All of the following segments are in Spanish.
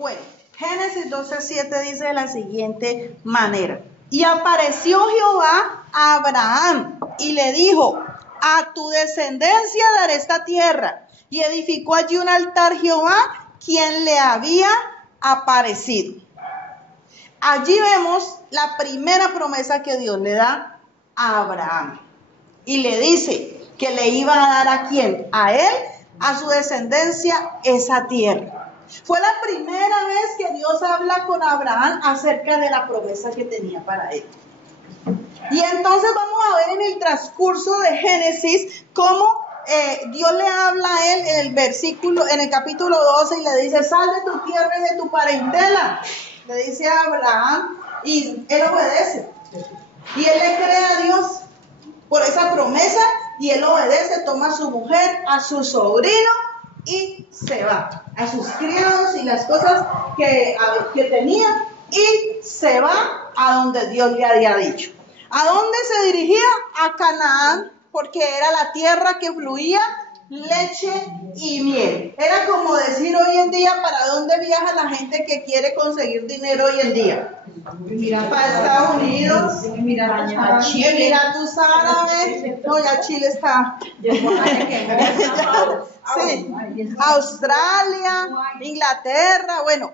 Bueno, Génesis 12:7 dice de la siguiente manera: y apareció Jehová a Abraham y le dijo: a tu descendencia daré esta tierra. Y edificó allí un altar Jehová, quien le había aparecido. Allí vemos la primera promesa que Dios le da a Abraham. Y le dice que le iba a dar ¿a quién? A él, a su descendencia, esa tierra. Fue la primera vez que Dios habla con Abraham acerca de la promesa que tenía para él. Y entonces vamos a ver en el transcurso de Génesis cómo Dios le habla a él en el capítulo 12 y le dice: sal de tu tierra y de tu parentela. Le dice a Abraham y él obedece. Y él le cree a Dios por esa promesa y él obedece, toma a su mujer, a su sobrino y se va. A sus criados y las cosas que tenía y se va a donde Dios le había dicho. ¿A dónde se dirigía? A Canaán, porque era la tierra que fluía leche y miel. Era como decir hoy en día, ¿para dónde viaja la gente que quiere conseguir dinero hoy en día? Mira para Estados Unidos, Emiratos Árabes, no, ya Chile está. Sí, Australia, Inglaterra, bueno,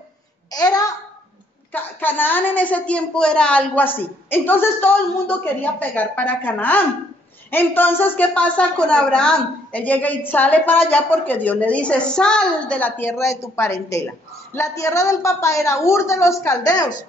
Canaán en ese tiempo era algo así. Entonces todo el mundo quería pegar para Canaán. Entonces, ¿qué pasa con Abraham? Él llega y sale para allá porque Dios le dice: sal de la tierra de tu parentela. La tierra del papá era Ur de los Caldeos.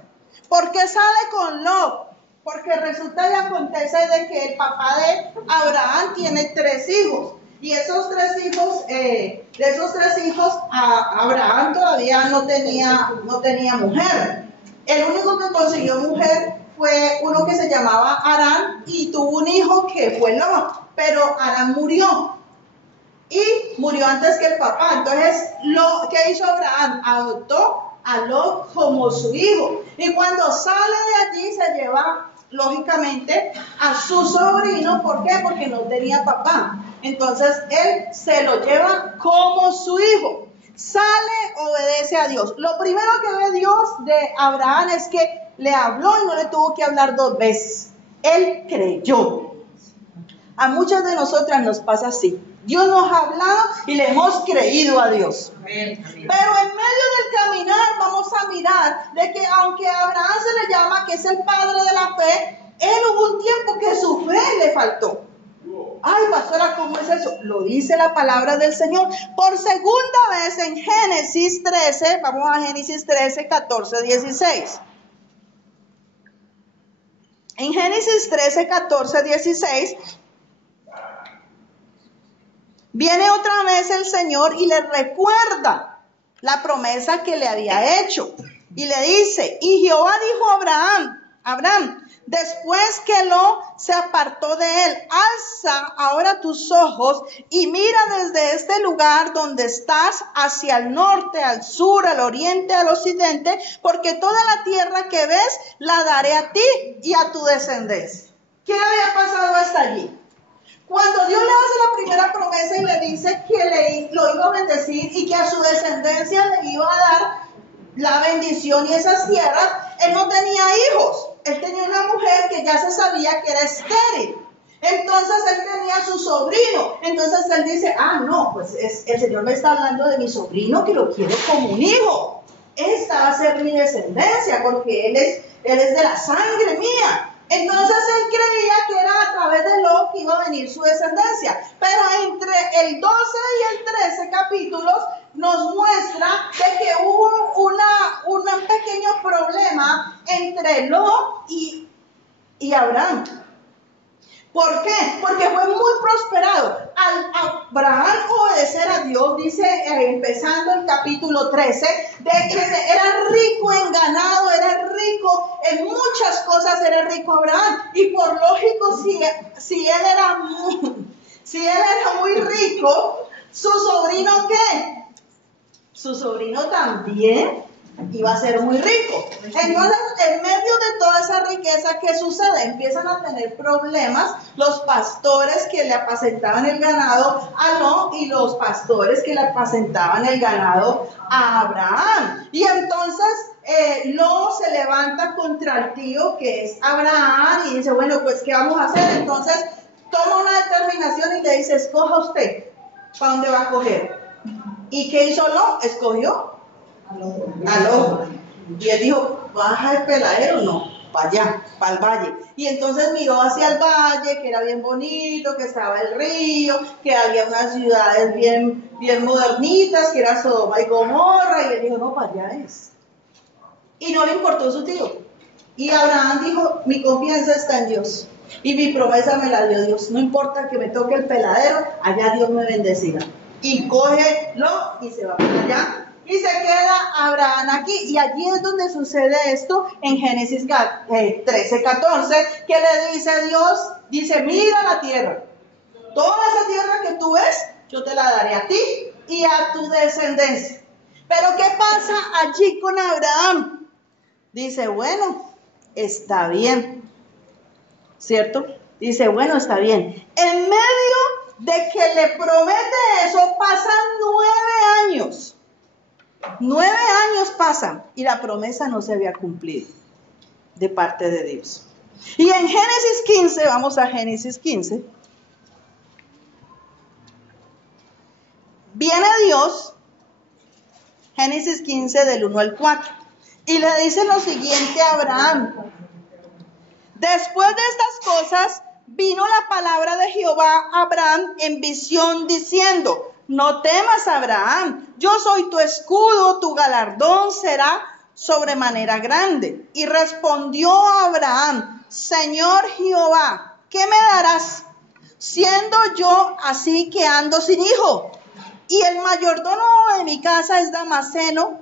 ¿Por qué sale con Lot? Porque resulta y acontece de que el papá de Abraham tiene 3 hijos. Y esos 3 hijos, de esos 3 hijos, Abraham todavía no tenía mujer. El único que consiguió mujer fue uno que se llamaba Arán y tuvo un hijo que fue Lot, pero Arán murió y murió antes que el papá. Entonces, ¿qué hizo Abraham? Adoptó a Lot como su hijo, y cuando sale de allí se lleva lógicamente a su sobrino. ¿Por qué? Porque no tenía papá. Entonces él se lo lleva como su hijo. Sale, obedece a Dios. Lo primero que ve Dios de Abraham es que le habló y no le tuvo que hablar 2 veces. Él creyó. A muchas de nosotras nos pasa así. Dios nos ha hablado y le hemos creído a Dios. Pero en medio del caminar vamos a mirar de que aunque a Abraham se le llama que es el padre de la fe, él hubo un tiempo que su fe le faltó. Ay, pastora, ¿cómo es eso? Lo dice la palabra del Señor. Por segunda vez en Génesis 13, vamos a Génesis 13, 14, 16. En Génesis 13, 14, 16, viene otra vez el Señor y le recuerda la promesa que le había hecho. Y le dice: y Jehová dijo a Abraham, después que Lot se apartó de él: alza ahora tus ojos y mira desde este lugar donde estás hacia el norte, al sur, al oriente, al occidente, porque toda la tierra que ves la daré a ti y a tu descendencia. ¿Qué había pasado hasta allí? Cuando Dios le hace la primera promesa y le dice que lo iba a bendecir y que a su descendencia le iba a dar la bendición y esas tierras, él no tenía hijos. Él tenía una mujer que ya se sabía que era estéril. Entonces él tenía a su sobrino. Entonces él dice: no, pues el Señor me está hablando de mi sobrino, que lo quiero como un hijo. Esta va a ser mi descendencia, porque él es de la sangre mía. Entonces él creía que era a través de Lot que iba a venir su descendencia. Pero entre el 12 y el 13 capítulos nos muestra de que hubo un pequeño problema entre Lot y Abraham. ¿Por qué? Porque fue muy prosperado. Al Abraham obedecer a Dios, dice empezando el capítulo 13, de que era rico en ganado, era rico en muchas cosas, era rico Abraham. Y por lógico, si él era muy rico, ¿su sobrino qué? Su sobrino también iba a ser muy rico. Entonces, en medio de toda esa riqueza, ¿qué sucede? Empiezan a tener problemas los pastores que le apacentaban el ganado a Lot y los pastores que le apacentaban el ganado a Abraham. Y entonces Lot se levanta contra el tío que es Abraham y dice, bueno, pues ¿qué vamos a hacer? Entonces toma una determinación y le dice, escoja usted, ¿para dónde va a coger? ¿Y qué hizo Lot? Escogió al ojo. Y él dijo, ¿baja el peladero? No, para allá, para el valle. Y entonces miró hacia el valle, que era bien bonito, que estaba el río, que había unas ciudades bien modernitas, que era Sodoma y Gomorra. Y él dijo, no, para allá es. Y no le importó su tío. Y Abraham dijo, mi confianza está en Dios. Y mi promesa me la dio Dios. No importa que me toque el peladero, allá Dios me bendecirá. Y cógelo y se va para allá. Y se queda Abraham aquí. Y allí es donde sucede esto en Génesis 13:14, que le dice Dios, dice, mira la tierra. Toda esa tierra que tú ves, yo te la daré a ti y a tu descendencia. Pero ¿qué pasa allí con Abraham? Dice, bueno, está bien. ¿Cierto? Dice, bueno, está bien. En medio de que le promete eso, pasan 9 años. 9 años pasan y la promesa no se había cumplido de parte de Dios. Y en Génesis 15, vamos a Génesis 15, viene Dios, Génesis 15 del 1 al 4, y le dice lo siguiente a Abraham. Después de estas cosas, vino la palabra de Jehová a Abraham en visión diciendo, no temas, Abraham, yo soy tu escudo, tu galardón será sobremanera grande. Y respondió Abraham, Señor Jehová, ¿qué me darás? Siendo yo así que ando sin hijo, y el mayordomo de mi casa es Damaseno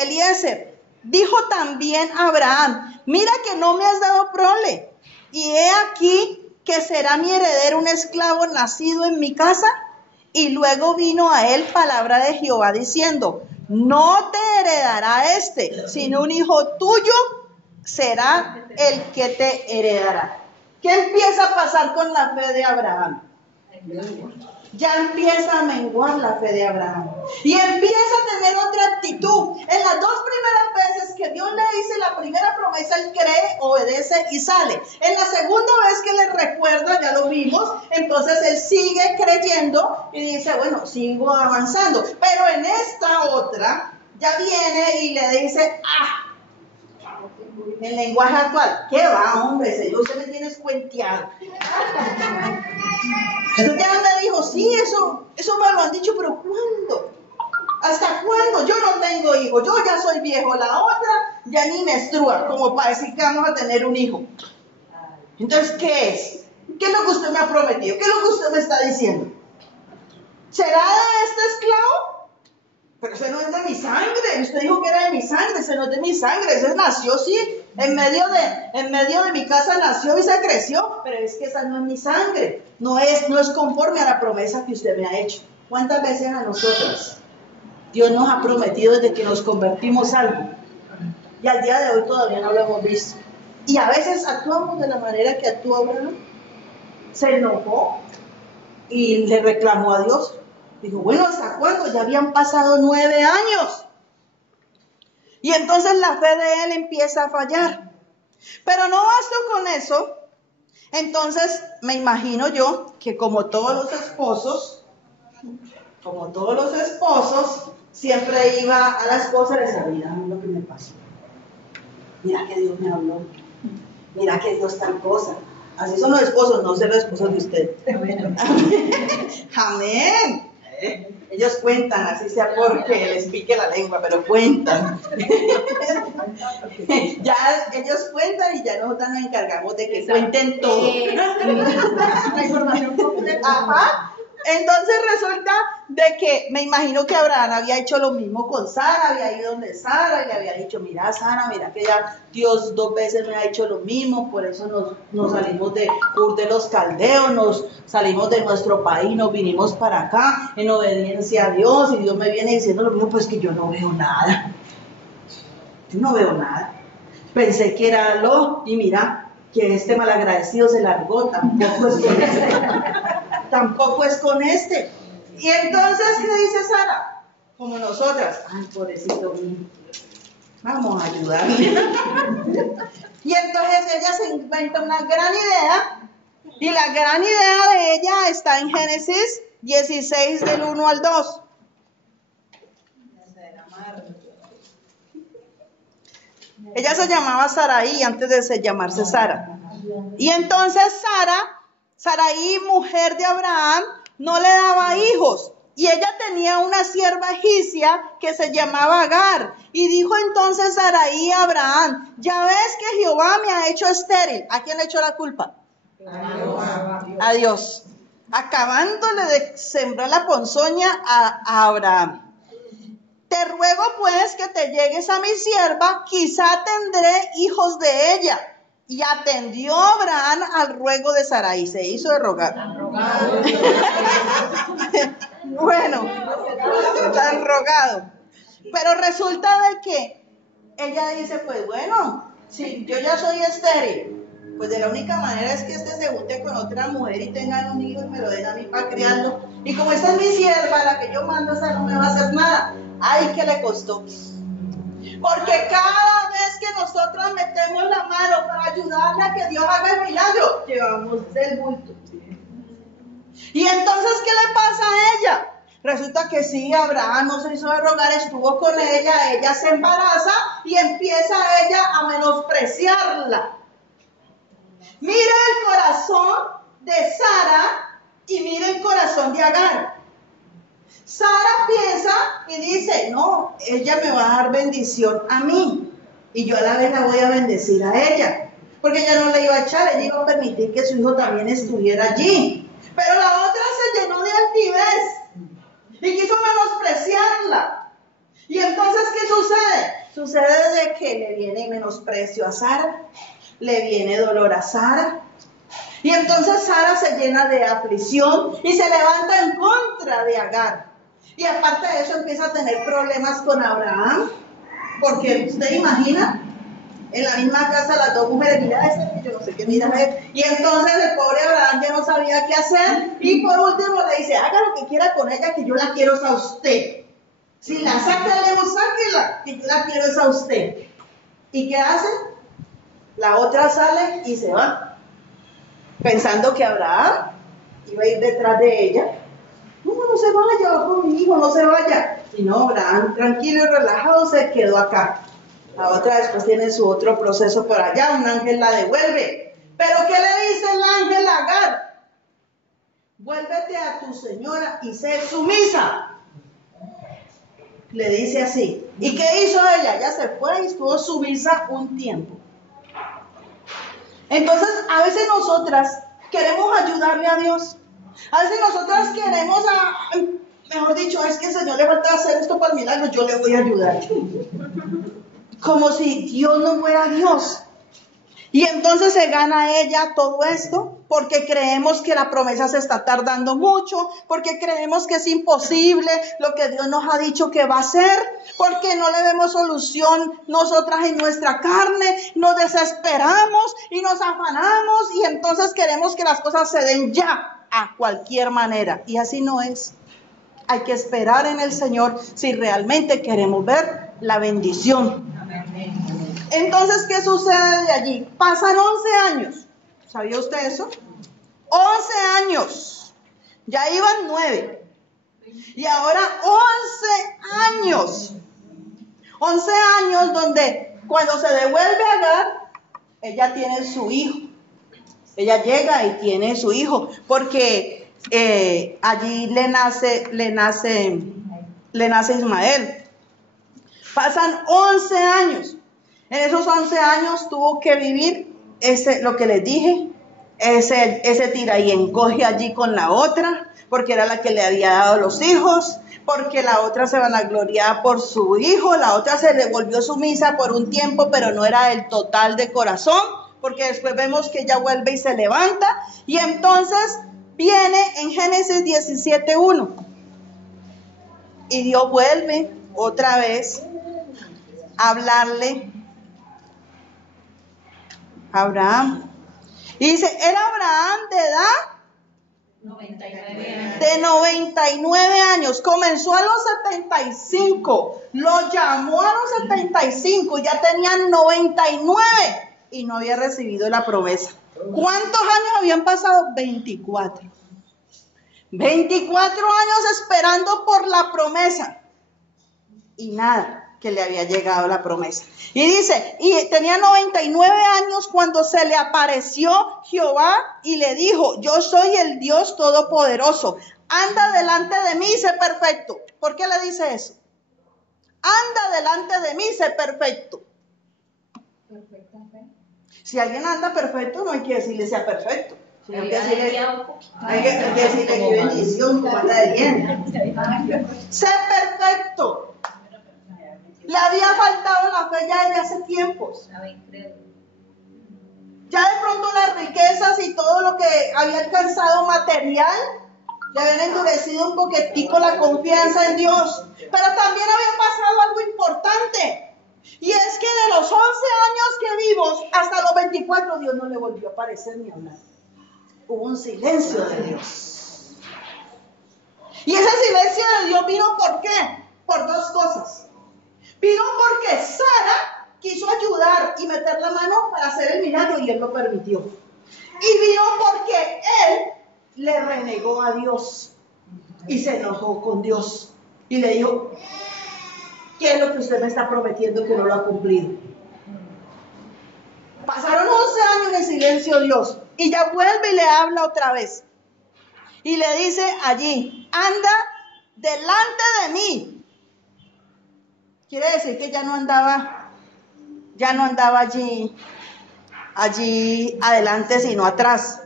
Eliezer. Dijo también Abraham, mira que no me has dado prole, y he aquí que será mi heredero un esclavo nacido en mi casa. Y luego vino a él palabra de Jehová diciendo, no te heredará sino un hijo tuyo será el que te heredará. ¿Qué empieza a pasar con la fe de Abraham? Ya empieza a menguar la fe de Abraham. Y empieza a tener otra actitud. En las 2 primeras veces que Dios le dice la primera promesa, él cree, obedece y sale. En la segunda vez que le recuerda, ya lo vimos, entonces él sigue creyendo y dice, bueno, sigo avanzando. Pero en esta otra, ya viene y le dice, en lenguaje actual, ¿qué va, hombre? Señor, usted me tienes cuenteado. Entonces ya me dijo, sí, eso me lo han dicho, pero ¿cuándo? ¿Hasta cuándo? Yo no tengo hijos, yo ya soy viejo, la otra ya ni menstrua, como para decir que vamos a tener un hijo. Entonces, ¿qué es? ¿Qué es lo que usted me ha prometido? ¿Qué es lo que usted me está diciendo? ¿Será de este esclavo? Pero ese no es de mi sangre. Usted dijo que era de mi sangre, ese no es de mi sangre. Ese nació, sí, en medio de mi casa nació y se creció, pero es que esa no es mi sangre. No es conforme a la promesa que usted me ha hecho. ¿Cuántas veces a nosotros Dios nos ha prometido desde que nos convertimos algo? Y al día de hoy todavía no lo hemos visto. Y a veces actuamos de la manera que actúa Abraham. Se enojó y le reclamó a Dios. Dijo, bueno, ¿hasta cuándo? Ya habían pasado 9 años. Y entonces la fe de él empieza a fallar. Pero no bastó con eso. Entonces me imagino yo que como todos los esposos, siempre iba a la esposa y le decía, mira lo que me pasó. Mira que Dios me habló. Mira que Dios tal cosa. Así son los esposos, no ser los esposos de usted. Amén. Ellos cuentan, así sea porque les pique la lengua, pero cuentan. Ya ellos cuentan y ya nosotros nos encargamos de que cuenten todo. La información completa. Ajá. Entonces resulta de que me imagino que Abraham había hecho lo mismo con Sara, había ido donde Sara y le había dicho, mira Sara, mira que ya Dios 2 veces me ha hecho lo mismo, por eso nos salimos de Ur de los Caldeos, nos salimos de nuestro país, nos vinimos para acá en obediencia a Dios y Dios me viene diciendo lo mismo, pues que yo no veo nada, yo no veo nada. Pensé que era y mira, que este malagradecido se largó, tampoco es con este. Tampoco es con este. Y entonces, ¿qué dice Sara? Como nosotras, ay, pobrecito mío, vamos a ayudarle. Y entonces ella se inventa una gran idea, y la gran idea de ella está en Génesis 16, del 1 al 2. Ella se llamaba Saraí antes de llamarse Sara. Y entonces Saraí, mujer de Abraham, no le daba hijos. Y ella tenía una sierva egipcia que se llamaba Agar. Y dijo entonces Saraí a Abraham, ya ves que Jehová me ha hecho estéril. ¿A quién le echó la culpa? A Dios. Acabándole de sembrar la ponzoña a Abraham. Te ruego pues que te llegues a mi sierva, quizá tendré hijos de ella. Y atendió Abraham al ruego de Sarai, se hizo de rogar. Bueno, tan rogado. Pero resulta de que ella dice, pues bueno, si yo ya soy estéril, pues de la única manera es que este se junte con otra mujer y tengan un hijo y me lo den a mí para criarlo. Y como esta es mi sierva, la que yo mando, esa no me va a hacer nada. Ay, ¿qué le costó? Porque cada vez que nosotros metemos la mano para ayudarle a que Dios haga el milagro, llevamos del bulto. Y entonces, ¿qué le pasa a ella? Resulta que sí, Abraham no se hizo de rogar, estuvo con ella se embaraza y empieza ella a menospreciarla. Mira el corazón de Sara y mira el corazón de Agar. Sara piensa y dice, no, ella me va a dar bendición a mí y yo a la vez la voy a bendecir a ella, porque ella no le iba a echar, ella iba a permitir que su hijo también estuviera allí. Pero la otra se llenó de altivez y quiso menospreciarla. Y entonces, ¿qué sucede? Sucede de que le viene menosprecio a Sara, le viene dolor a Sara. Y entonces Sara se llena de aflicción y se levanta en contra de Agar. Y aparte de eso empieza a tener problemas con Abraham, porque usted imagina, en la misma casa las dos mujeres, mira ese, yo no sé qué, mira ese. Y entonces el pobre Abraham ya no sabía qué hacer, y por último le dice, haga lo que quiera con ella, que yo la quiero es a usted. Si la saca lejos, sáquela, que yo la quiero es a usted. ¿Y qué hace? La otra sale y se va, pensando que Abraham iba a ir detrás de ella. No se vaya, va con mi hijo, no se vaya. Y no, Abraham, tranquilo y relajado, se quedó acá. La otra después tiene su otro proceso por allá, un ángel la devuelve. Pero ¿qué le dice el ángel a Agar? Vuélvete a tu señora y sé sumisa. Le dice así. ¿Y qué hizo ella? Ella se fue y estuvo sumisa un tiempo. Entonces, a veces nosotras queremos ayudarle a Dios. A veces nosotras queremos, mejor dicho, es que el Señor le falta hacer esto para el milagro, yo le voy a ayudar. Como si Dios no fuera Dios. Y entonces se gana ella todo esto porque creemos que la promesa se está tardando mucho, porque creemos que es imposible lo que Dios nos ha dicho que va a hacer, porque no le vemos solución nosotras en nuestra carne, nos desesperamos y nos afanamos y entonces queremos que las cosas se den ya, a cualquier manera. Y así no es. Hay que esperar en el Señor si realmente queremos ver la bendición. Entonces, ¿qué sucede de allí? Pasan 11 años. ¿Sabía usted eso? 11 años. Ya iban 9. Y ahora 11 años. 11 años donde cuando se devuelve a Agar, ella tiene su hijo. Ella llega y tiene su hijo. Porque allí le nace Ismael. Pasan 11 años. En esos 11 años tuvo que vivir lo que les dije, ese tira y encoge allí con la otra, porque era la que le había dado los hijos, porque la otra se vanagloriaba por su hijo, la otra se le volvió sumisa por un tiempo, pero no era el total de corazón, porque después vemos que ella vuelve y se levanta, y entonces viene en Génesis 17:1, y Dios vuelve otra vez a hablarle a Abraham. Y dice, era Abraham de edad 99 años. Comenzó a los 75. Lo llamó a los 75. Ya tenían 99 y no había recibido la promesa. ¿Cuántos años habían pasado? 24. 24 años esperando por la promesa. Y nada, que le había llegado la promesa. Y dice, y tenía 99 años cuando se le apareció Jehová y le dijo, yo soy el Dios Todopoderoso, anda delante de mí y sé perfecto. ¿Por qué le dice eso? Anda delante de mí y sé perfecto. Si alguien anda perfecto, no hay que decirle sea perfecto. Sino que hay que decirle que bendición, como anda de bien. Sé perfecto. Le había faltado la fe ya desde hace tiempos. Ya de pronto las riquezas y todo lo que había alcanzado material le habían endurecido un poquitico la confianza en Dios. Pero también había pasado algo importante. Y es que de los 11 años que vivos hasta los 24 Dios no le volvió a aparecer ni a hablar. Hubo un silencio de Dios. Y ese silencio de Dios vino ¿por qué? Por dos cosas. Vino porque Sara quiso ayudar y meter la mano para hacer el milagro y él lo permitió. Y vino porque él le renegó a Dios y se enojó con Dios y le dijo, ¿qué es lo que usted me está prometiendo que no lo ha cumplido? Pasaron 11 años en silencio Dios y ya vuelve y le habla otra vez. Y le dice allí, anda delante de mí. Quiere decir que ya no andaba allí adelante, sino atrás.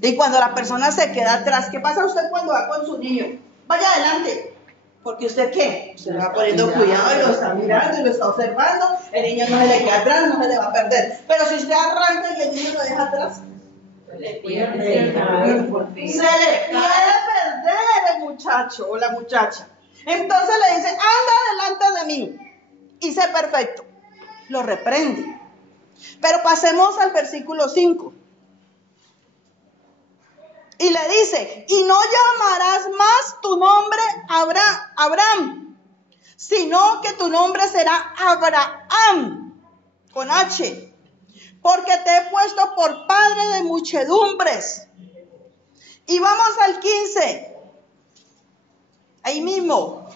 Y cuando la persona se queda atrás, ¿qué pasa usted cuando va con su niño? Vaya adelante. Porque usted ¿qué? Se le va poniendo cuidado y lo está mirando y lo está observando. El niño no se le queda atrás, no se le va a perder. Pero si usted arranca y el niño lo deja atrás, se le puede perder el muchacho o la muchacha. Entonces le dice, anda delante de mí y sé perfecto. Lo reprende. Pero pasemos al versículo 5. Y le dice, y no llamarás más tu nombre Abraham, sino que tu nombre será Abraham, con H, porque te he puesto por padre de muchedumbres. Y vamos al 15, ahí mismo.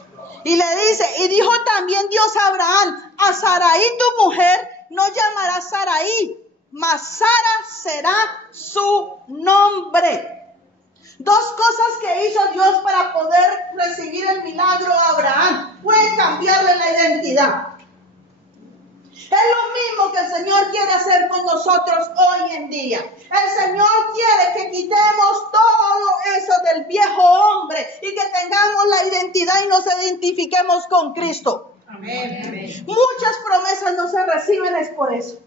Y le dice, y dijo también Dios a Abraham, a Sarai tu mujer no llamará Sarai, mas Sara será su nombre. Dos cosas que hizo Dios para poder recibir el milagro a Abraham. Puede cambiarle la identidad. Es lo mismo que el Señor quiere hacer con nosotros hoy en día. El Señor quiere que quitemos todo eso del viejo hombre y que tengamos la identidad y nos identifiquemos con Cristo. Amén. Muchas promesas no se reciben es por eso.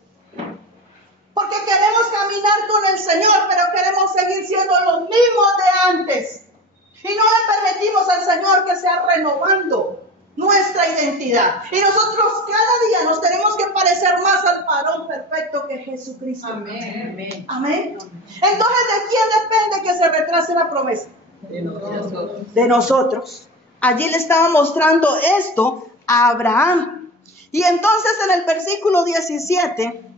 Porque queremos caminar con el Señor, pero queremos seguir siendo los mismos de antes. Y no le permitimos al Señor que sea renovando nuestra identidad. Y nosotros cada día nos tenemos que parecer más al varón perfecto que Jesucristo. Amén. Amén. Entonces, ¿de quién depende que se retrase la promesa? De nosotros. Allí le estaba mostrando esto a Abraham. Y entonces en el versículo 17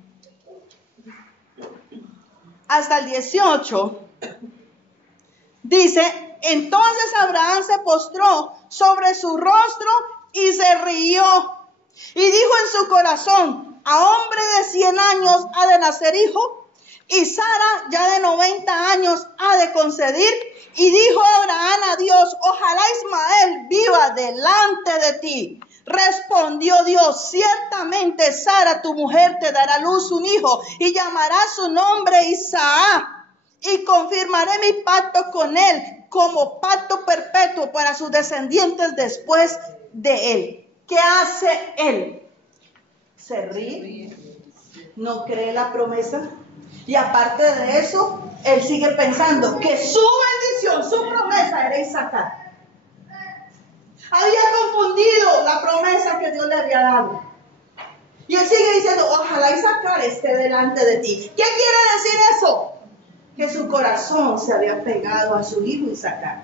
hasta el 18 dice, entonces Abraham se postró sobre su rostro y se rió y dijo en su corazón, a hombre de 100 años ha de nacer hijo y Sara ya de 90 años ha de concebir. Y dijo Abraham a Dios, ojalá Ismael viva delante de ti. Respondió Dios, ciertamente Sara tu mujer te dará a luz un hijo y llamará su nombre Isaac. y confirmaré mi pacto con él como pacto perpetuo para sus descendientes después de él. ¿Qué hace él? Se ríe, no cree la promesa, y aparte de eso, él sigue pensando que su bendición, su promesa era Isaac. Había confundido la promesa que Dios le había dado. Y él sigue diciendo, ojalá Isaac esté delante de ti. ¿Qué quiere decir eso? Que su corazón se había pegado a su hijo Isaac,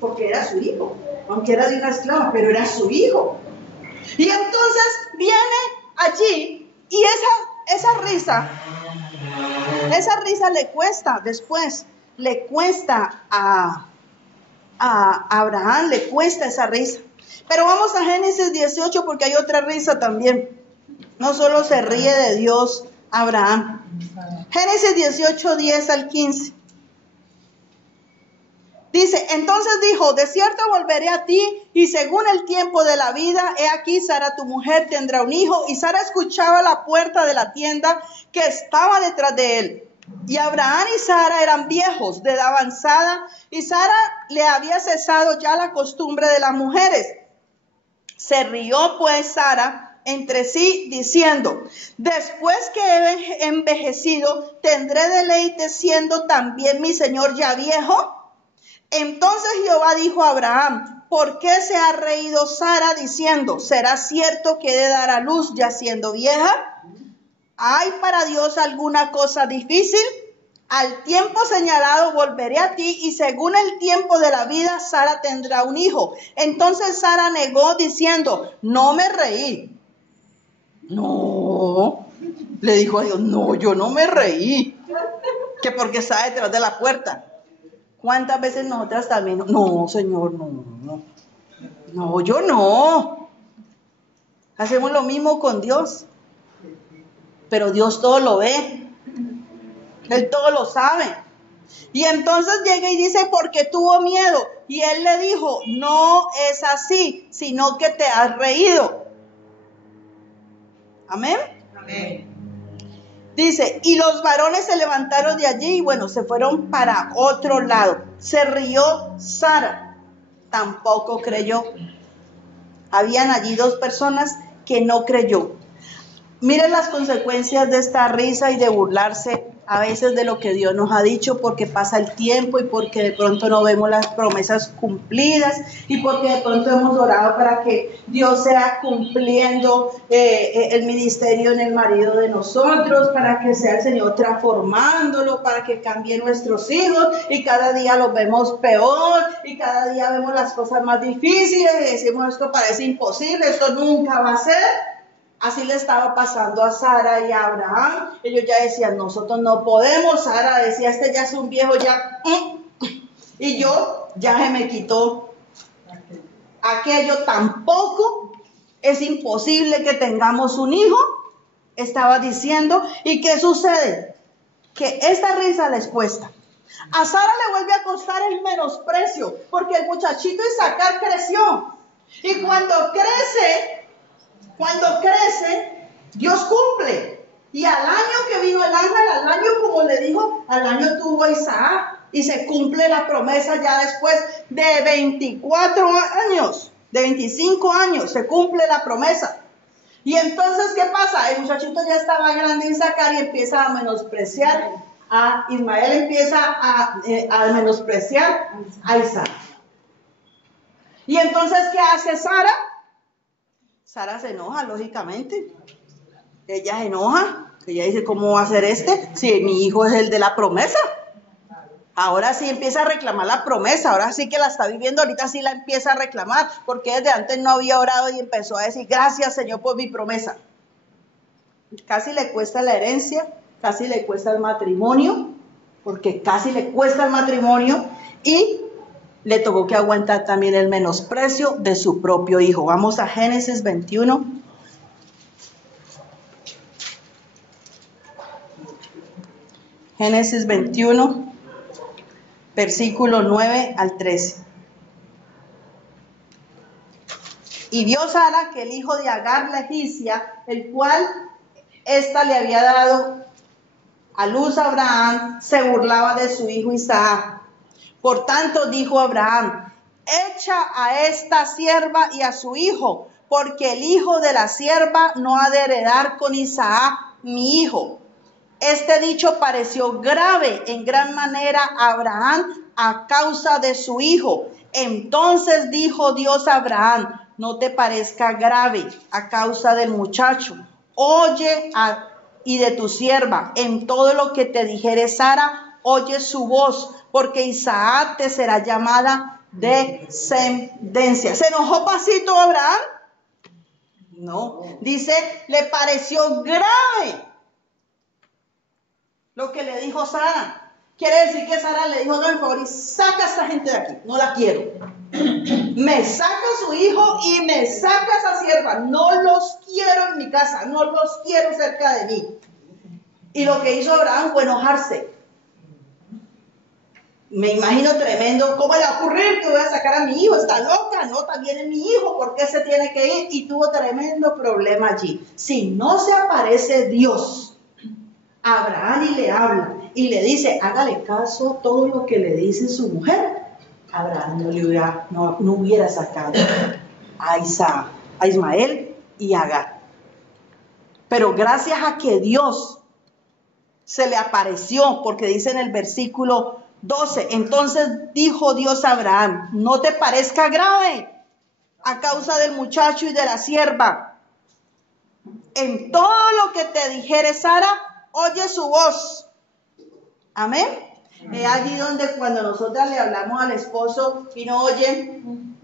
porque era su hijo, aunque era de una esclava, pero era su hijo. Y entonces viene allí y esa risa le cuesta después, le cuesta a Abraham, le cuesta esa risa. Pero vamos a Génesis 18 porque hay otra risa también. No solo se ríe de Dios Abraham. Génesis 18, 10 al 15. Dice, entonces dijo, de cierto volveré a ti, y según el tiempo de la vida, he aquí Sara tu mujer tendrá un hijo. Y Sara escuchaba a la puerta de la tienda que estaba detrás de él. Y Abraham y Sara eran viejos, de edad avanzada, y Sara le había cesado ya la costumbre de las mujeres. Se rió pues Sara entre sí, diciendo, después que he envejecido, ¿tendré deleite siendo también mi señor ya viejo? Entonces Jehová dijo a Abraham, ¿por qué se ha reído Sara diciendo, ¿será cierto que he de dar a luz ya siendo vieja? ¿Hay para Dios alguna cosa difícil? Al tiempo señalado volveré a ti, y según el tiempo de la vida Sara tendrá un hijo. Entonces Sara negó diciendo, no me reí. No, le dijo a Dios, no, yo no me reí, que porque está detrás de la puerta. ¿Cuántas veces nosotras también? No, Señor, no, yo no. Hacemos lo mismo con Dios, pero Dios todo lo ve, Él todo lo sabe. Y entonces llega y dice, porque tuvo miedo, y Él le dijo, no es así, sino que te has reído. Amén. Amén. Dice, y los varones se levantaron de allí y bueno, se fueron para otro lado. Se rió Sara, tampoco creyó. Habían allí dos personas que no creyó. Miren las consecuencias de esta risa y de burlarse a veces de lo que Dios nos ha dicho, porque pasa el tiempo y porque de pronto no vemos las promesas cumplidas y porque de pronto hemos orado para que Dios sea cumpliendo el ministerio en el marido de nosotros, para que sea el Señor transformándolo, para que cambie nuestros hijos, y cada día los vemos peor y cada día vemos las cosas más difíciles y decimos, esto parece imposible, esto nunca va a ser. Así le estaba pasando a Sara y a Abraham. Ellos ya decían, nosotros no podemos. Sara decía, este ya es un viejo ya. Y yo ya se me quitó aquello, tampoco es imposible que tengamos un hijo. Estaba diciendo, ¿y qué sucede? Que esta risa les cuesta. A Sara le vuelve a costar el menosprecio, porque el muchachito Isaac creció. Y cuando crece, Dios cumple. Y al año que vino el ángel, al año, como le dijo, al año tuvo Isaac. Y se cumple la promesa ya después de 24 años, de 25 años, se cumple la promesa. Y entonces, ¿qué pasa? El muchachito ya estaba grande, Isaac, y empieza a menospreciar a Ismael, empieza a menospreciar a Isaac. Y entonces, ¿qué hace Sara? Sara se enoja, lógicamente. Ella se enoja. Ella dice, ¿cómo va a ser este? Si mi hijo es el de la promesa. Ahora sí empieza a reclamar la promesa. Ahora sí que la está viviendo. Ahorita sí la empieza a reclamar. Porque desde antes no había orado y empezó a decir, gracias Señor por mi promesa. Casi le cuesta la herencia. Casi le cuesta el matrimonio. Porque casi le cuesta el matrimonio. Y le tocó que aguantar también el menosprecio de su propio hijo. Vamos a Génesis 21. Génesis 21, versículo 9 al 13. Y vio Sara que el hijo de Agar la egipcia, el cual ésta le había dado a luz Abraham se burlaba de su hijo Isaac. Por tanto dijo Abraham: echa a esta sierva y a su hijo, porque el hijo de la sierva no ha de heredar con Isaac mi hijo. Este dicho pareció grave en gran manera a Abraham a causa de su hijo. Entonces dijo Dios a Abraham: no te parezca grave a causa del muchacho. Oye y de tu sierva, en todo lo que te dijere Sara, oye su voz, porque Isaac te será llamada descendencia. ¿Se enojó pasito Abraham? No. Dice, le pareció grave lo que le dijo Sara. Quiere decir que Sara le dijo: no, por favor, y saca a esta gente de aquí, no la quiero. Me saca a su hijo y me saca a esa sierva. No los quiero en mi casa, no los quiero cerca de mí. Y lo que hizo Abraham fue enojarse. Me imagino tremendo: ¿cómo le va a ocurrir que voy a sacar a mi hijo? Está loca, no, también es mi hijo, ¿por qué se tiene que ir? Y tuvo tremendo problema allí. Si no se aparece Dios a Abraham y le habla y le dice: hágale caso a todo lo que le dice su mujer, Abraham no hubiera sacado a Ismael y a Agar. Pero gracias a que Dios se le apareció, porque dice en el versículo 12, entonces dijo Dios a Abraham: no te parezca grave a causa del muchacho y de la sierva. En todo lo que te dijere Sara, oye su voz. Amén. Es allí donde cuando nosotras le hablamos al esposo y no oyen,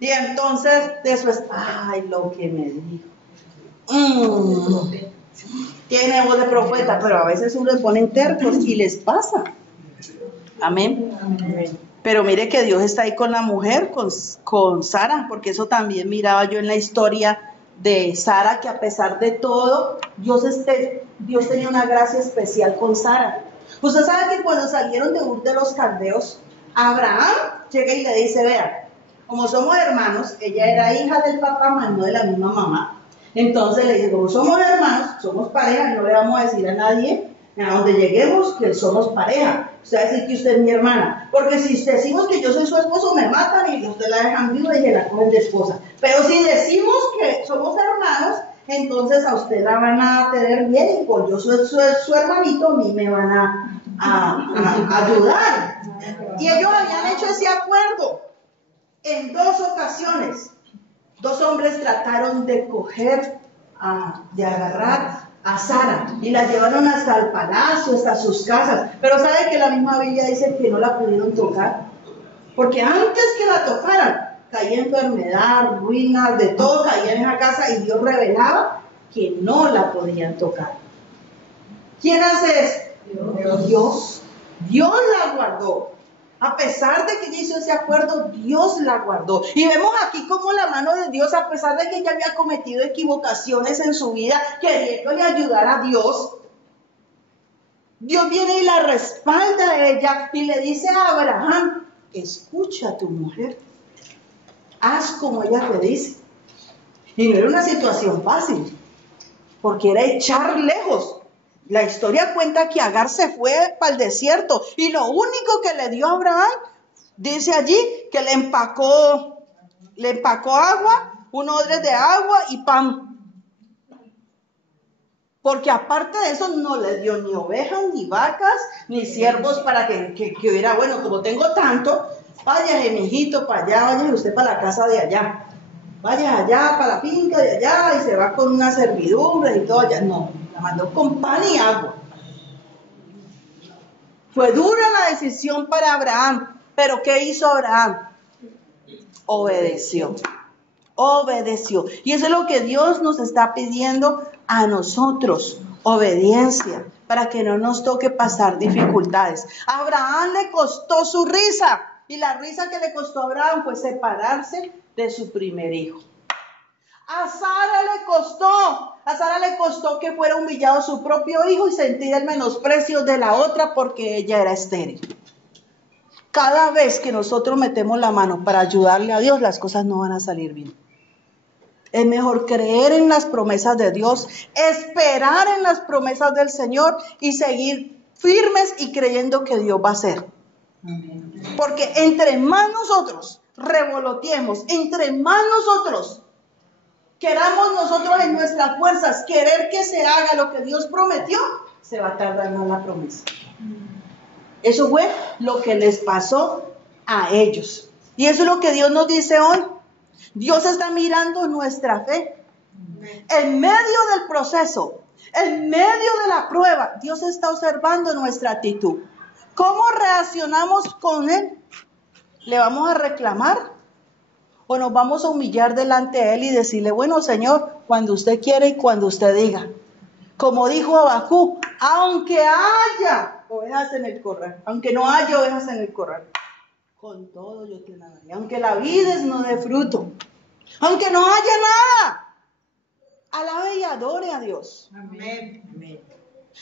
y entonces después, ay, lo que me dijo. Tiene voz de profeta, pero a veces uno le ponen tercos y les pasa. Amén. Pero mire que Dios está ahí con la mujer, con Sara, porque eso también miraba yo en la historia de Sara, que a pesar de todo, Dios tenía una gracia especial con Sara. Usted sabe que cuando salieron de Ur de los Caldeos, Abraham llega y le dice: vea, como somos hermanos, ella era hija del papá, mas no de la misma mamá. Entonces le dice: como somos hermanos, somos pareja, no le vamos a decir a nadie, a donde lleguemos, que somos pareja. Usted va a decir que usted es mi hermana, porque si decimos que yo soy su esposo, me matan y usted la dejan viuda y se la cogen de esposa. Pero si decimos que somos hermanos, entonces a usted la van a tener bien, y por yo soy su hermanito, a mí me van a ayudar. Y ellos habían hecho ese acuerdo. En 2 ocasiones, 2 hombres trataron de de agarrar a Sara y la llevaron hasta el palacio, hasta sus casas. Pero sabe que la misma Biblia dice que no la pudieron tocar, porque antes que la tocaran, caía enfermedad, ruinas, de todo caía en esa casa, y Dios revelaba que no la podían tocar. ¿Quién hace esto? Dios. Dios la guardó. A pesar de que ella hizo ese acuerdo, Dios la guardó. Y vemos aquí cómo la mano de Dios, a pesar de que ella había cometido equivocaciones en su vida, queriéndole ayudar a Dios, Dios viene y la respalda a ella y le dice a Abraham: escucha a tu mujer, haz como ella te dice. Y no era una situación fácil, porque era echar lejos. La historia cuenta que Agar se fue para el desierto y lo único que le dio a Abraham, dice allí, que le empacó agua, 1 odre de agua y pan. Porque aparte de eso no le dio ni ovejas, ni vacas, ni siervos para que hubiera, bueno, como tengo tanto, váyase mijito para allá, váyase usted para la casa de allá. Vaya allá para la finca de allá y se va con una servidumbre y todo allá. No, la mandó con pan y agua. Fue dura la decisión para Abraham, pero ¿qué hizo Abraham? Obedeció. Y eso es lo que Dios nos está pidiendo a nosotros: obediencia, para que no nos toque pasar dificultades. A Abraham le costó su risa, y la risa que le costó a Abraham fue separarse de su primer hijo. A Sara le costó que fuera humillado su propio hijo y sentir el menosprecio de la otra porque ella era estéril. Cada vez que nosotros metemos la mano para ayudarle a Dios, las cosas no van a salir bien. Es mejor creer en las promesas de Dios, esperar en las promesas del Señor y seguir firmes y creyendo que Dios va a hacer. Porque entre más nosotros revoloteemos, entre más nosotros queramos nosotros en nuestras fuerzas querer que se haga lo que Dios prometió, se va a tardar más la promesa. Eso fue lo que les pasó a ellos. Y eso es lo que Dios nos dice hoy. Dios está mirando nuestra fe. En medio del proceso, en medio de la prueba, Dios está observando nuestra actitud. ¿Cómo reaccionamos con Él? ¿Le vamos a reclamar? ¿O nos vamos a humillar delante de Él y decirle, bueno, Señor, cuando usted quiera y cuando usted diga? Como dijo Habacuc, aunque haya ovejas en el corral, aunque no haya ovejas en el corral, con todo yo te la daré. Aunque la vides no dé fruto, aunque no haya nada, alabe y adore a Dios. Amén. Amén.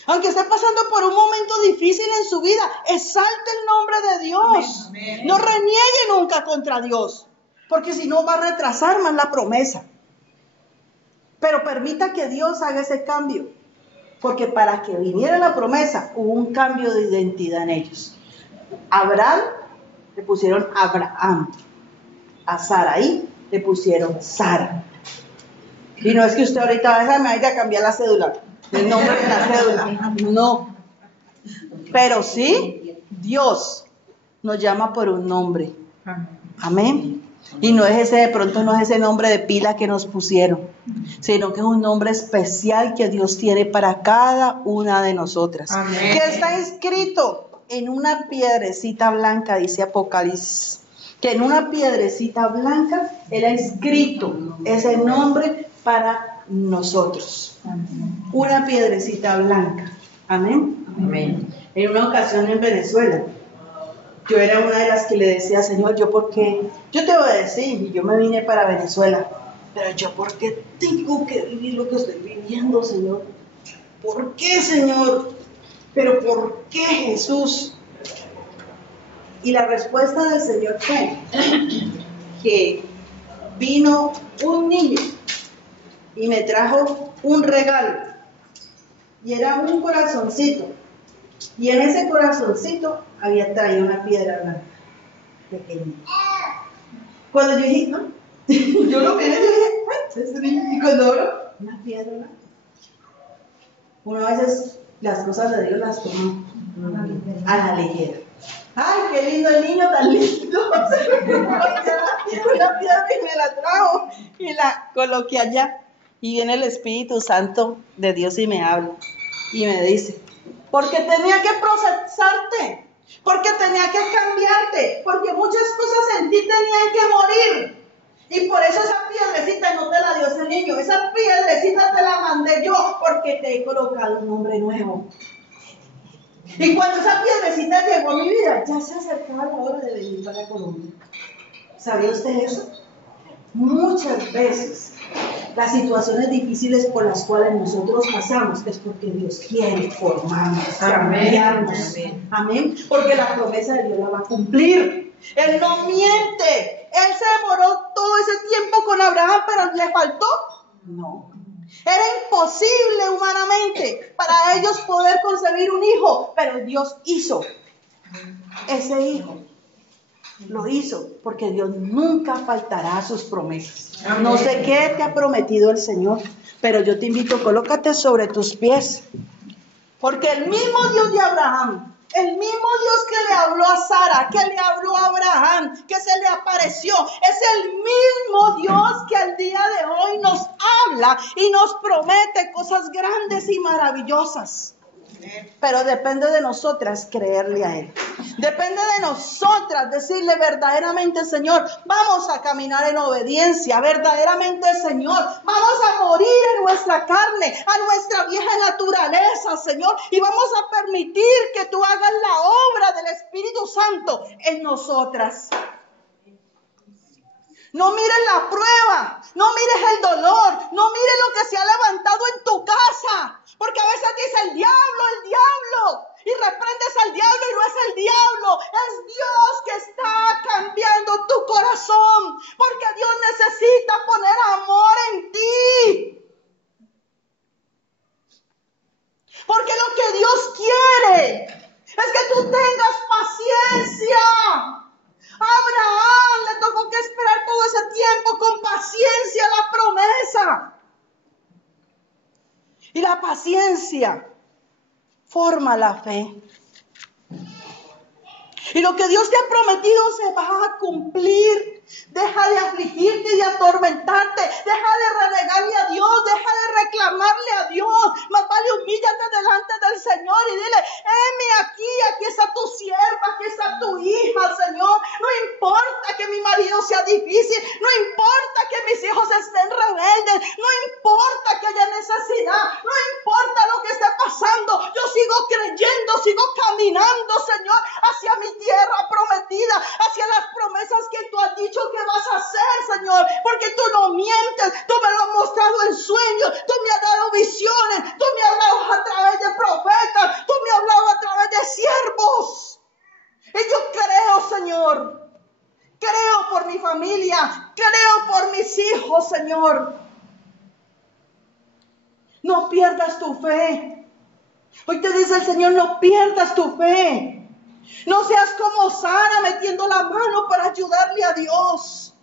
Aunque esté pasando por un momento difícil en su vida, exalte el nombre de Dios. Amén. No reniegue nunca contra Dios, porque si no va a retrasar más la promesa. Pero permita que Dios haga ese cambio, porque para que viniera la promesa hubo un cambio de identidad en ellos. A Abraham le pusieron Abraham, a Sarai le pusieron Sara. Y no es que usted ahorita vaya a cambiar la cédula, el nombre de la cédula, no. Pero sí, Dios nos llama por un nombre. Amén. Y no es ese, de pronto no es ese nombre de pila que nos pusieron, sino que es un nombre especial que Dios tiene para cada una de nosotras. Amén. Que está inscrito en una piedrecita blanca, dice Apocalipsis. Que en una piedrecita blanca era escrito ese nombre para nosotros. Amén. Una piedrecita blanca. Amén. Amén. En una ocasión en Venezuela, yo era una de las que le decía, Señor, yo por qué, yo te voy a decir, y yo me vine para Venezuela, pero yo por qué tengo que vivir lo que estoy viviendo, Señor. ¿Por qué, Señor? Pero ¿por qué, Jesús? Y la respuesta del Señor fue que vino un niño y me trajo un regalo, y era un corazoncito, y en ese corazoncito había traído una piedra blanca, pequeña. Cuando yo dije, ¿no? Yo lo miré y dije, y cuando abro, una piedra blanca. Uno a veces las cosas de Dios las toma a la ligera. ¡Ay, qué lindo el niño, tan lindo! Una piedra y me la trajo y la coloqué allá. Y viene el Espíritu Santo de Dios y me habla y me dice, porque tenía que procesarte, porque tenía que cambiarte, porque muchas cosas en ti tenían que morir. Y por eso esa piedrecita no te la dio ese niño, esa piedrecita te la mandé yo, porque te he colocado un nombre nuevo. Y cuando esa piedrecita llegó a mi vida, ya se acercaba la hora de venir para Colombia. ¿Sabía usted eso? Muchas veces las situaciones difíciles por las cuales nosotros pasamos es porque Dios quiere formarnos, cambiarnos. Amén. Amén. Porque la promesa de Dios la va a cumplir. Él no miente. Él se demoró todo ese tiempo con Abraham, pero ¿le faltó? No. Era imposible humanamente para ellos poder concebir un hijo, pero Dios hizo ese hijo. Lo hizo porque Dios nunca faltará a sus promesas. Amén. No sé qué te ha prometido el Señor, pero yo te invito, colócate sobre tus pies, porque el mismo Dios de Abraham, el mismo Dios que le habló a Sara, que le habló a Abraham, que se le apareció, es el mismo Dios que al día de hoy nos habla y nos promete cosas grandes y maravillosas. Pero depende de nosotras creerle a Él. Depende de nosotras decirle verdaderamente, Señor, vamos a caminar en obediencia. Verdaderamente, Señor, vamos a morir en nuestra carne, a nuestra vieja naturaleza, Señor. Y vamos a permitir que tú hagas la obra del Espíritu Santo en nosotras. No mires la prueba, no mires el dolor, no mires lo que se ha levantado en tu casa, porque a veces dice el diablo, y reprendes al diablo y no es el diablo, es Dios que está cambiando tu corazón, porque Dios necesita poner amor en paciencia forma la fe. Y lo que Dios te ha prometido se va a cumplir. Deja de afligirte y de atormentarte. Deja de renegarle a Dios. Deja de reclamarle a Dios. Más vale humíllate delante del Señor y dile: aquí está tu sierva, aquí está tu hija, Señor. No importa que mi marido sea difícil. No importa que mis hijos estén rebeldes. No importa que haya necesidad. No importa lo que esté pasando. Yo sigo creyendo, sigo caminando, Señor, hacia mi tierra prometida, hacia las promesas que tú has dicho que vas a hacer, Señor, porque tú no mientes. Tú me lo has mostrado en sueños, tú me has dado visiones, tú me has hablado a través de profetas, tú me has hablado a través de siervos. Y yo creo, Señor, creo por mi familia, creo por mis hijos, Señor. No pierdas tu fe. Hoy te dice el Señor: no pierdas tu fe. No seas como Sara metiendo la mano para ayudarle a Dios.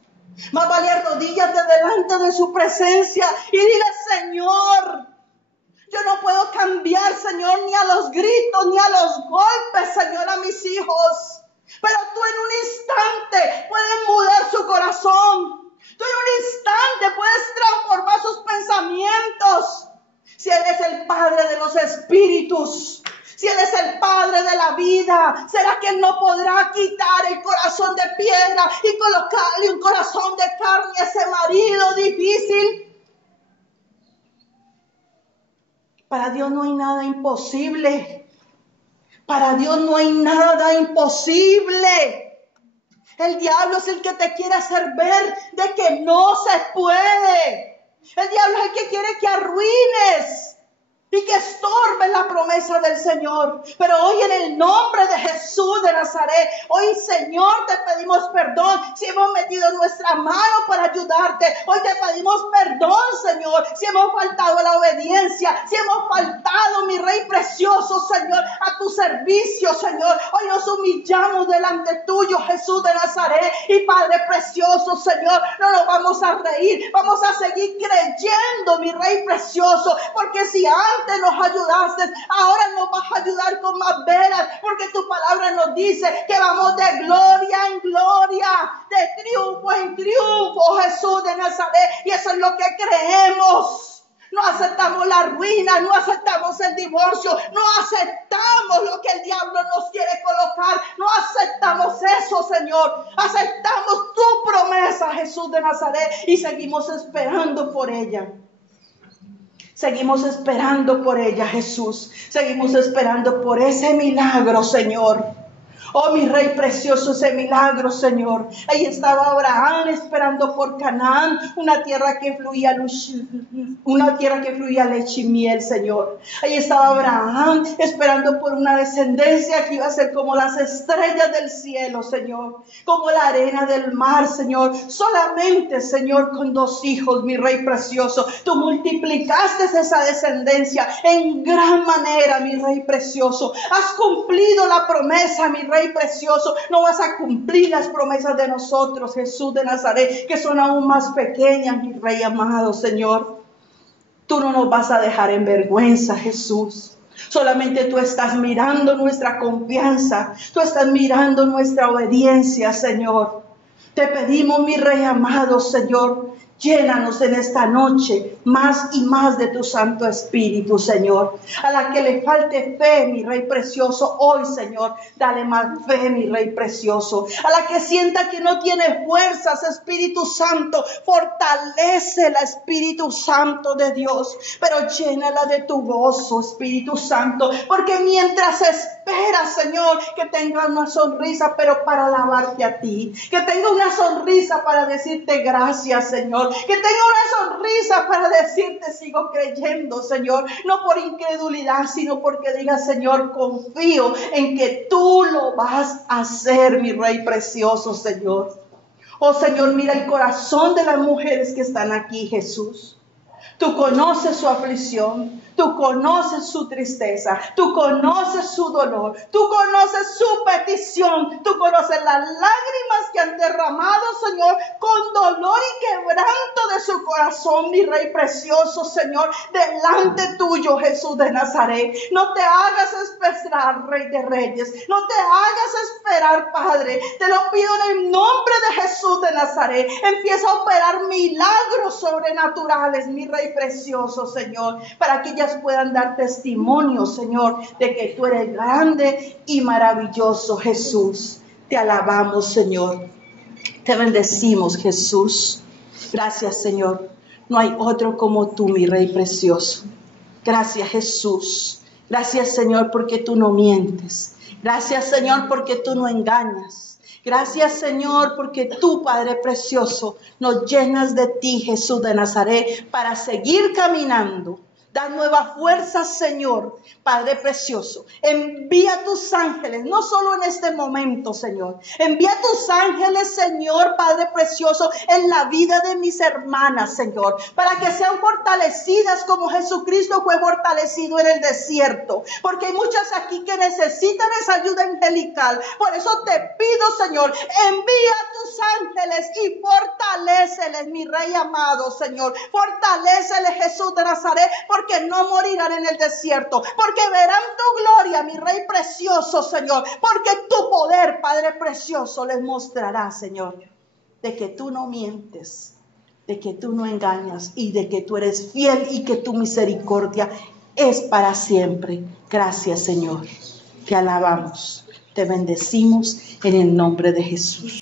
Más vale arrodíllate delante de su presencia y dile: Señor, yo no puedo cambiar, Señor, ni a los gritos, ni a los golpes, Señor, a mis hijos. Pero tú en un instante puedes mudar su corazón. Tú en un instante puedes transformar sus pensamientos. Si Él es el Padre de los espíritus, si Él es el Padre de la vida, ¿será que Él no podrá quitar el corazón de piedra y colocarle un corazón de carne a ese marido difícil? Para Dios no hay nada imposible. Para Dios no hay nada imposible. El diablo es el que te quiere hacer ver de que no se puede. El diablo es el que quiere que arruines y que estorbe la promesa del Señor. Pero hoy, en el nombre de Jesús de Nazaret, hoy, Señor, te pedimos perdón si hemos metido nuestra mano para ayudarte. Hoy te pedimos perdón, Señor, si hemos faltado a la obediencia, si hemos faltado, mi Rey precioso, Señor, a tu servicio, Señor. Hoy nos humillamos delante tuyo, Jesús de Nazaret, y Padre precioso, Señor, no nos vamos a reír, vamos a seguir creyendo, mi Rey precioso, porque si antes nos ayudaste, ahora nos vas a ayudar con más veras, porque tu palabra nos dice que vamos de gloria en gloria, de triunfo en triunfo, Jesús de Nazaret, y eso es lo que creemos. No aceptamos la ruina, no aceptamos el divorcio, no aceptamos lo que el diablo nos quiere colocar, no aceptamos eso, Señor. Aceptamos tu promesa, Jesús de Nazaret, y seguimos esperando por ella. Seguimos esperando por ella, Jesús. Seguimos esperando por ese milagro, Señor. Oh, mi Rey precioso, ese milagro, Señor. Ahí estaba Abraham esperando por Canaán, una tierra que fluía leche y miel, Señor. Ahí estaba Abraham esperando por una descendencia que iba a ser como las estrellas del cielo, Señor, como la arena del mar, Señor. Solamente, Señor, con 2 hijos, mi Rey precioso, tú multiplicaste esa descendencia en gran manera, mi Rey precioso. Has cumplido la promesa, mi Rey precioso. No vas a cumplir las promesas de nosotros, Jesús de Nazaret, que son aún más pequeñas, mi Rey amado, Señor. Tú no nos vas a dejar en vergüenza, Jesús. Solamente tú estás mirando nuestra confianza, tú estás mirando nuestra obediencia, Señor. Te pedimos, mi Rey amado, Señor, llénanos en esta noche más y más de tu Santo Espíritu, Señor. A la que le falte fe, mi Rey precioso, hoy, Señor, dale más fe, mi Rey precioso. A la que sienta que no tiene fuerzas, Espíritu Santo, fortalece la Espíritu Santo de Dios, pero llénala de tu gozo, Espíritu Santo, porque mientras espera, Señor, que tenga una sonrisa, pero para alabarte a ti, que tenga una sonrisa para decirte gracias, Señor, que tenga una sonrisa para decirte sigo creyendo, Señor, no por incredulidad, sino porque diga, Señor, confío en que tú lo vas a hacer, mi Rey precioso, Señor. Oh, Señor, mira el corazón de las mujeres que están aquí, Jesús. Tú conoces su aflicción, Tú conoces su tristeza, tú conoces su dolor, tú conoces su petición, tú conoces las lágrimas que han derramado, Señor, con dolor y quebranto de su corazón, mi Rey precioso, Señor, delante tuyo, Jesús de Nazaret. No te hagas esperar, Rey de Reyes, no te hagas esperar, Padre. Te lo pido en el nombre de Jesús de Nazaret. Empieza a operar milagros sobrenaturales, mi Rey precioso, Señor, para que ellas puedan dar testimonio, Señor, de que tú eres grande y maravilloso, Jesús. Te alabamos, Señor. Te bendecimos, Jesús. Gracias, Señor. No hay otro como tú, mi Rey precioso. Gracias, Jesús. Gracias, Señor, porque tú no mientes. Gracias, Señor, porque tú no engañas. Gracias, Señor, porque tú, Padre precioso, nos llenas de ti, Jesús de Nazaret, para seguir caminando. Da nueva fuerza, Señor, Padre precioso. Envía tus ángeles, no solo en este momento, Señor. Envía tus ángeles, Señor, Padre precioso, en la vida de mis hermanas, Señor, para que sean fortalecidas como Jesucristo fue fortalecido en el desierto. Porque hay muchas aquí que necesitan esa ayuda angelical. Por eso te pido, Señor, envía tus ángeles y fortaléceles, mi Rey amado, Señor. Fortaléceles, Jesús de Nazaret, porque no morirán en el desierto, porque verán tu gloria, mi Rey precioso, Señor, porque tu poder, Padre precioso, les mostrará, Señor, de que tú no mientes, de que tú no engañas y de que tú eres fiel y que tu misericordia es para siempre. Gracias, Señor. Te alabamos, te bendecimos en el nombre de Jesús.